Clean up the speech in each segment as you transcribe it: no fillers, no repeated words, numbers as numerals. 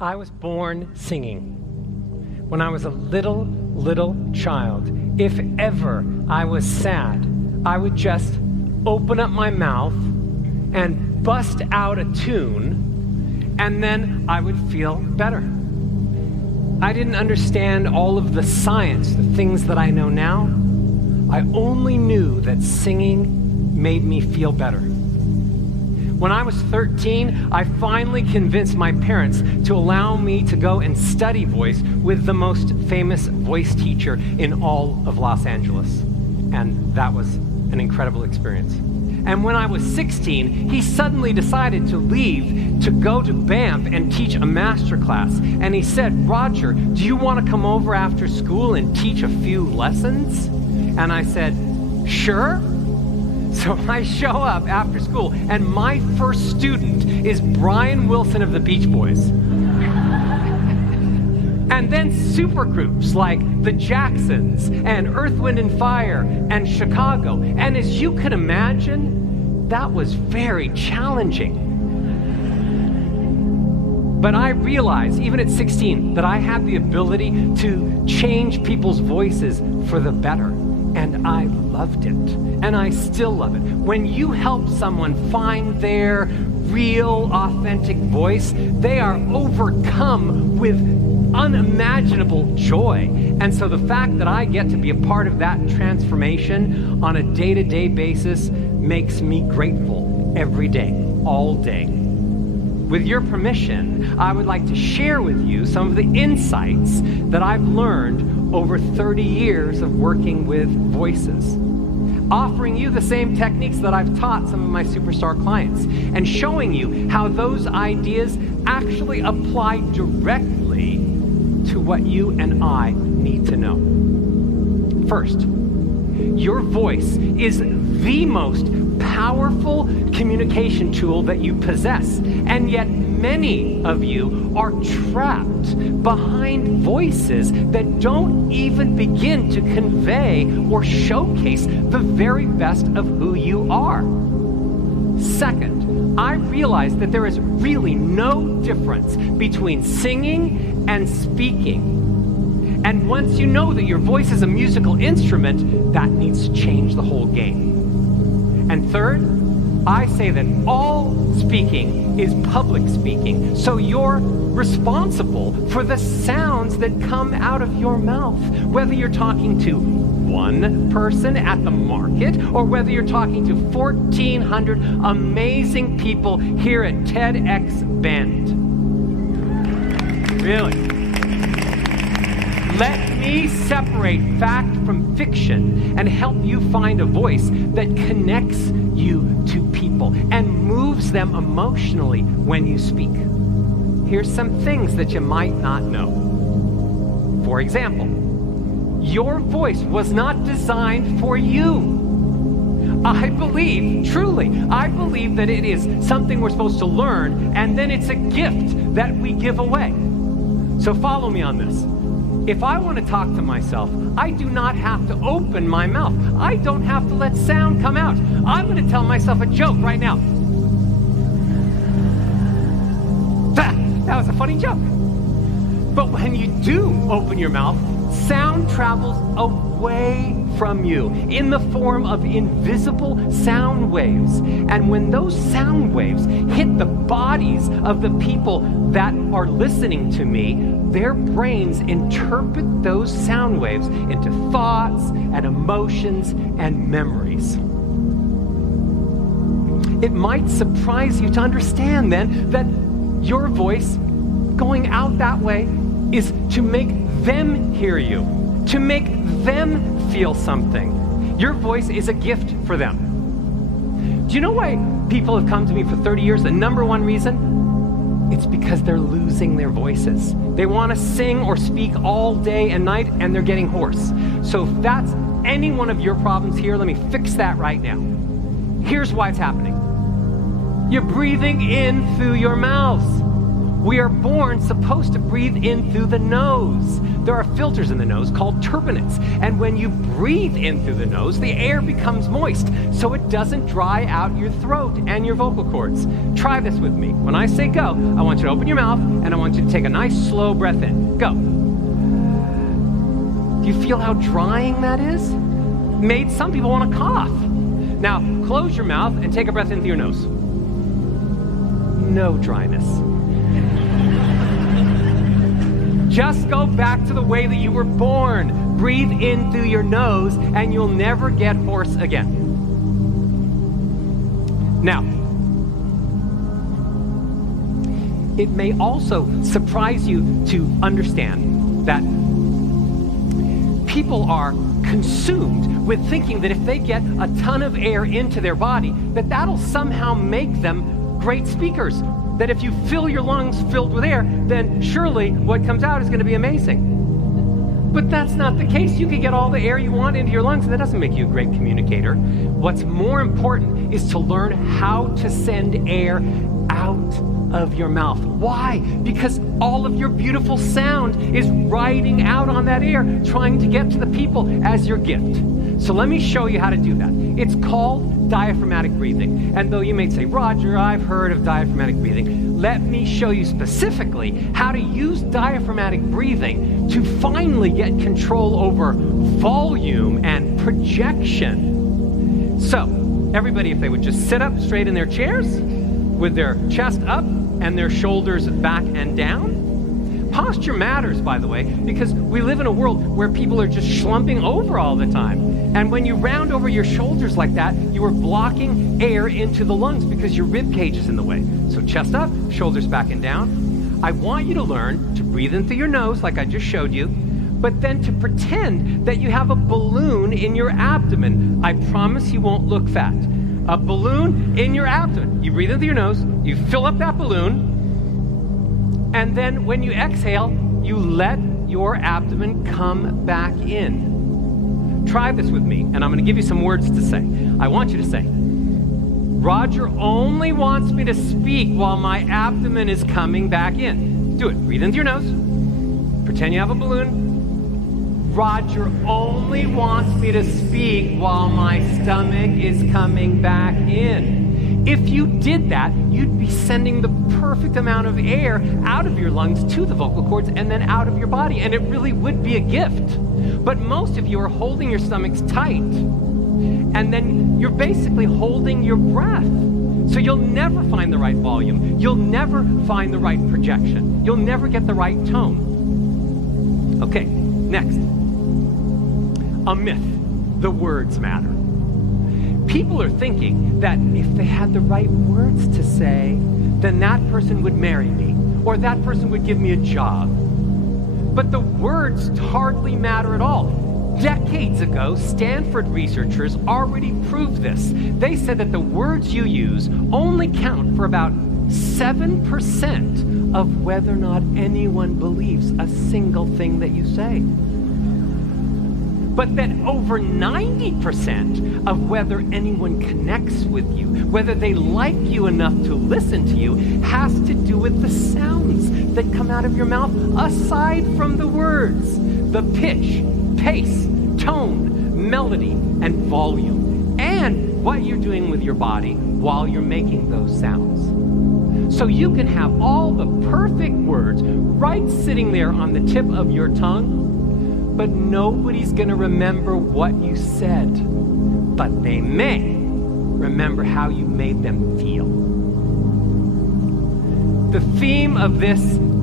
I was born singing. When I was a little child, if ever I was sad, I would just open up my mouth and bust out a tune, and then I would feel better. I didn't understand all of the science, the things that I know now. I only knew that singing made me feel better. When I was 13, I finally convinced my parents to allow me to go and study voice with the most famous voice teacher in all of Los Angeles. And that was an incredible experience. And when I was 16, he suddenly decided to leave to go to Banff and teach a master class. And he said, "Roger, do you want to come over after school and teach a few lessons?" And I said, "Sure." So I show up after school, and my first student is Brian Wilson of the Beach Boys. And then supergroups like the Jacksons and Earth, Wind and Fire and Chicago. And as you can imagine, that was very challenging. But I realized, even at 16, that I had the ability to change people's voices for the better. And I loved it. And I still love it. When you help someone find their real, authentic voice, they are overcome with unimaginable joy. And so the fact that I get to be a part of that transformation on a day-to-day basis makes me grateful every day, all day. With your permission, I would like to share with you some of the insights that I've learned over 30 years of working with voices, offering you the same techniques that I've taught some of my superstar clients, and showing you how those ideas actually apply directly to what you and I need to know. First, your voice is the most powerful communication tool that you possess, and yet many of you are trapped behind voices that don't even begin to convey or showcase the very best of who you are. Second, I realized that there is really no difference between singing and speaking. And once you know that your voice is a musical instrument, that needs to change the whole game. And third, I say that all speaking is public speaking, so you're responsible for the sounds that come out of your mouth, whether you're talking to one person at the market or whether you're talking to 1,400 amazing people here at TEDx Bend. Really. Let me separate fact from fiction and help you find a voice that connects you to people and moves them emotionally when you speak. Here's some things that you might not know. For example, your voice was not designed for you. I believe, truly, I believe that it is something we're supposed to learn, and then it's a gift that we give away. So follow me on this. If I want to talk to myself, I do not have to open my mouth. I don't have to let sound come out. I'm going to tell myself a joke right now. That was a funny joke. But when you do open your mouth, sound travels away from you in the form of invisible sound waves. And when those sound waves hit the bodies of the people that are listening to me, their brains interpret those sound waves into thoughts and emotions and memories. It might surprise you to understand then that your voice going out that way is to make them hear you, to make them feel something. Your voice is a gift for them. Do you know why people have come to me for 30 years? The number one reason? It's because they're losing their voices. They want to sing or speak all day and night, and they're getting hoarse. So if that's any one of your problems here, let me fix that right now. Here's why it's happening. You're breathing in through your mouth. We are born supposed to breathe in through the nose. There are filters in the nose called turbinates. And when you breathe in through the nose, the air becomes moist, so it doesn't dry out your throat and your vocal cords. Try this with me. When I say go, I want you to open your mouth, and I want you to take a nice slow breath in. Go. Do you feel how drying that is? Made some people want to cough. Now, close your mouth and take a breath in through your nose. No dryness. Just go back to the way that you were born. Breathe in through your nose, and you'll never get hoarse again. Now, it may also surprise you to understand that people are consumed with thinking that if they get a ton of air into their body, that that'll somehow make them great speakers. That if you fill your lungs filled with air, then surely what comes out is going to be amazing. But that's not the case. You can get all the air you want into your lungs, and that doesn't make you a great communicator. What's more important is to learn how to send air out of your mouth. Why? Because all of your beautiful sound is riding out on that air, trying to get to the people as your gift. So let me show you how to do that. It's called diaphragmatic breathing. And though you may say, Roger, I've heard of diaphragmatic breathing, let me show you specifically how to use diaphragmatic breathing to finally get control over volume and projection. So, everybody, if they would just sit up straight in their chairs with their chest up and their shoulders back and down. Posture matters, by the way, because we live in a world where people are just slumping over all the time. And when you round over your shoulders like that, you are blocking air into the lungs because your rib cage is in the way. So chest up, shoulders back and down. I want you to learn to breathe in through your nose like I just showed you, but then to pretend that you have a balloon in your abdomen. I promise you won't look fat. A balloon in your abdomen. You breathe in through your nose, you fill up that balloon, and then when you exhale, you let your abdomen come back in. Try this with me, and I'm going to give you some words to say. I want you to say, Roger only wants me to speak while my abdomen is coming back in. Do it. Breathe in through your nose. Pretend you have a balloon. Roger only wants me to speak while my stomach is coming back in. If you did that, you'd be sending the perfect amount of air out of your lungs to the vocal cords and then out of your body, and it really would be a gift. But most of you are holding your stomachs tight, and then you're basically holding your breath. So you'll never find the right volume. You'll never find the right projection. You'll never get the right tone. Okay, next. A myth. The words matter. People are thinking that if they had the right words to say, then that person would marry me, or that person would give me a job. But the words hardly matter at all. Decades ago, Stanford researchers already proved this. They said that the words you use only count for about 7% of whether or not anyone believes a single thing that you say. But that over 90% of whether anyone connects with you, whether they like you enough to listen to you, has to do with the sounds that come out of your mouth, aside from the words, the pitch, pace, tone, melody, and volume, and what you're doing with your body while you're making those sounds. So you can have all the perfect words right sitting there on the tip of your tongue, but nobody's going to remember what you said. But they may remember how you made them feel. The theme of this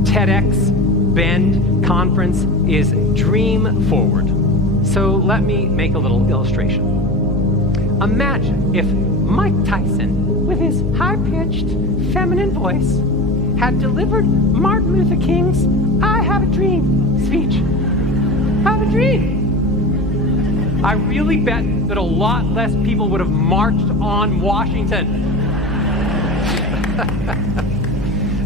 TEDx Bend conference is Dream Forward. So let me make a little illustration. Imagine if Mike Tyson, with his high-pitched, feminine voice, had delivered Martin Luther King's "I Have a Dream" speech. I have a dream. I really bet that a lot less people would have marched on Washington.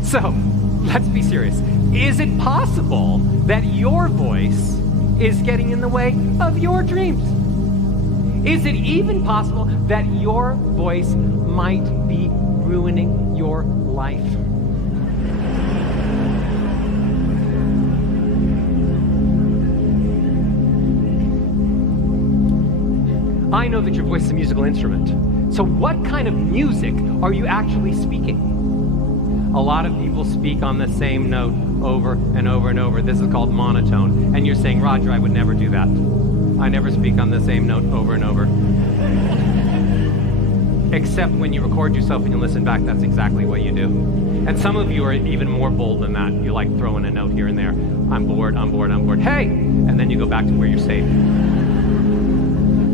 So, let's be serious. Is it possible that your voice is getting in the way of your dreams? Is it even possible that your voice might be ruining your life? I know that your voice is a musical instrument. So what kind of music are you actually speaking? A lot of people speak on the same note over and over and over. This is called monotone. And you're saying, Roger, I would never do that. I never speak on the same note over and over. Except when you record yourself and you listen back, that's exactly what you do. And some of you are even more bold than that. You like throwing a note here and there. I'm bored, I'm bored, I'm bored. Hey! And then you go back to where you're safe.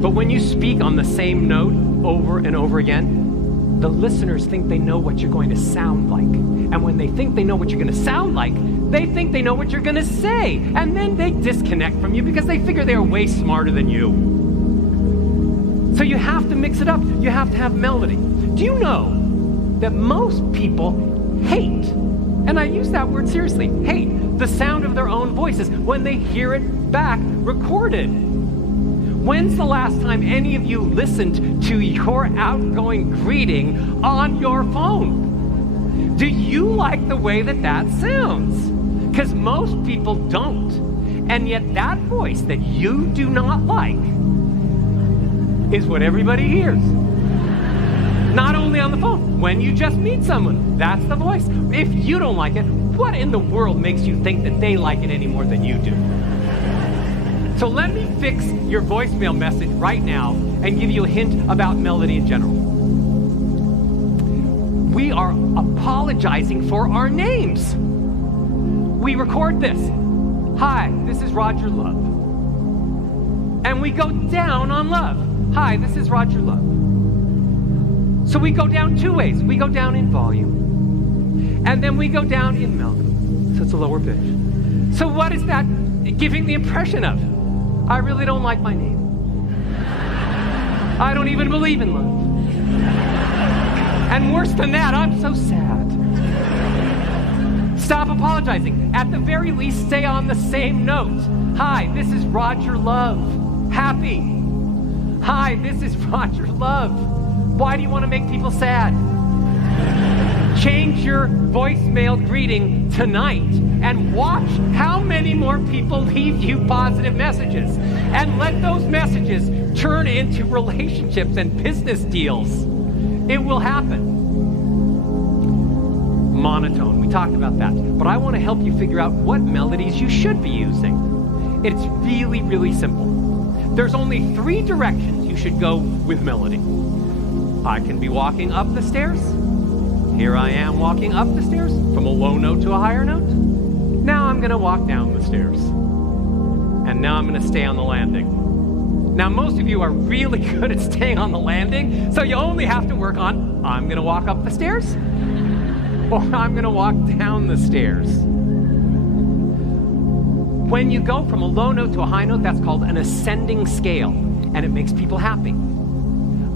But when you speak on the same note over and over again, the listeners think they know what you're going to sound like. And when they think they know what you're going to sound like, they think they know what you're going to say. And then they disconnect from you because they figure they're way smarter than you. So you have to mix it up. You have to have melody. Do you know that most people hate, and I use that word seriously, hate the sound of their own voices when they hear it back recorded? When's the last time any of you listened to your outgoing greeting on your phone? Do you like the way that that sounds? Because most people don't. And yet that voice that you do not like is what everybody hears. Not only on the phone, when you just meet someone, that's the voice. If you don't like it, what in the world makes you think that they like it any more than you do? So let me fix your voicemail message right now and give you a hint about melody in general. We are apologizing for our names. We record this. Hi, this is Roger Love. And we go down on love. Hi, this is Roger Love. So we go down two ways. We go down in volume, and then we go down in melody. So it's a lower pitch. So what is that giving the impression of? I really don't like my name. I don't even believe in love. And worse than that, I'm so sad. Stop apologizing. At the very least, stay on the same note. Hi, this is Roger Love. Happy. Hi, this is Roger Love. Why do you want to make people sad? Change your voicemail greeting tonight and watch how many more people leave you positive messages. And let those messages turn into relationships and business deals. It will happen. Monotone, we talked about that. But I want to help you figure out what melodies you should be using. It's really, really simple. There's only 3 directions you should go with melody. I can be walking up the stairs. Here I am walking up the stairs from a low note to a higher note. Now I'm going to walk down the stairs. And now I'm going to stay on the landing. Now most of you are really good at staying on the landing, so you only have to work on, I'm going to walk up the stairs, or I'm going to walk down the stairs. When you go from a low note to a high note, that's called an ascending scale, and it makes people happy.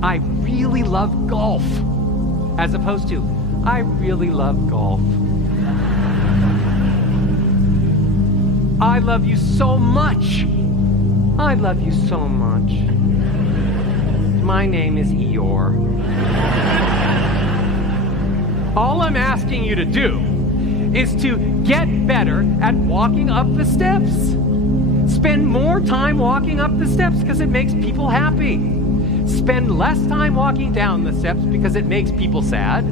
I really love golf, as opposed to, I really love golf. I love you so much. I love you so much. My name is Eeyore. All I'm asking you to do is to get better at walking up the steps. Spend more time walking up the steps because it makes people happy. Spend less time walking down the steps because it makes people sad.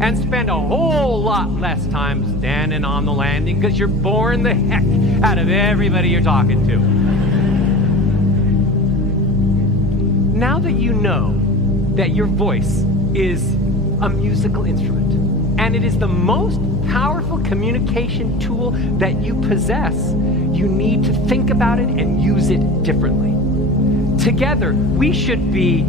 And spend a whole lot less time standing on the landing because you're boring the heck out of everybody you're talking to. Now that you know that your voice is a musical instrument, and it is the most powerful communication tool that you possess, you need to think about it and use it differently. Together, we should be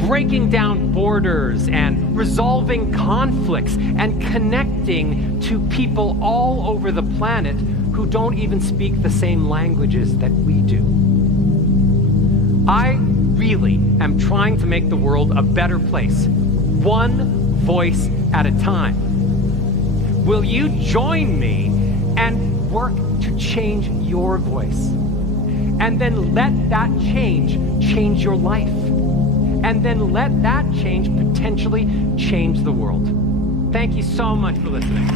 breaking down borders and resolving conflicts and connecting to people all over the planet who don't even speak the same languages that we do. I really am trying to make the world a better place, one voice at a time. Will you join me and work to change your voice? And then let that change your life. And then let that change potentially change the world. Thank you so much for listening.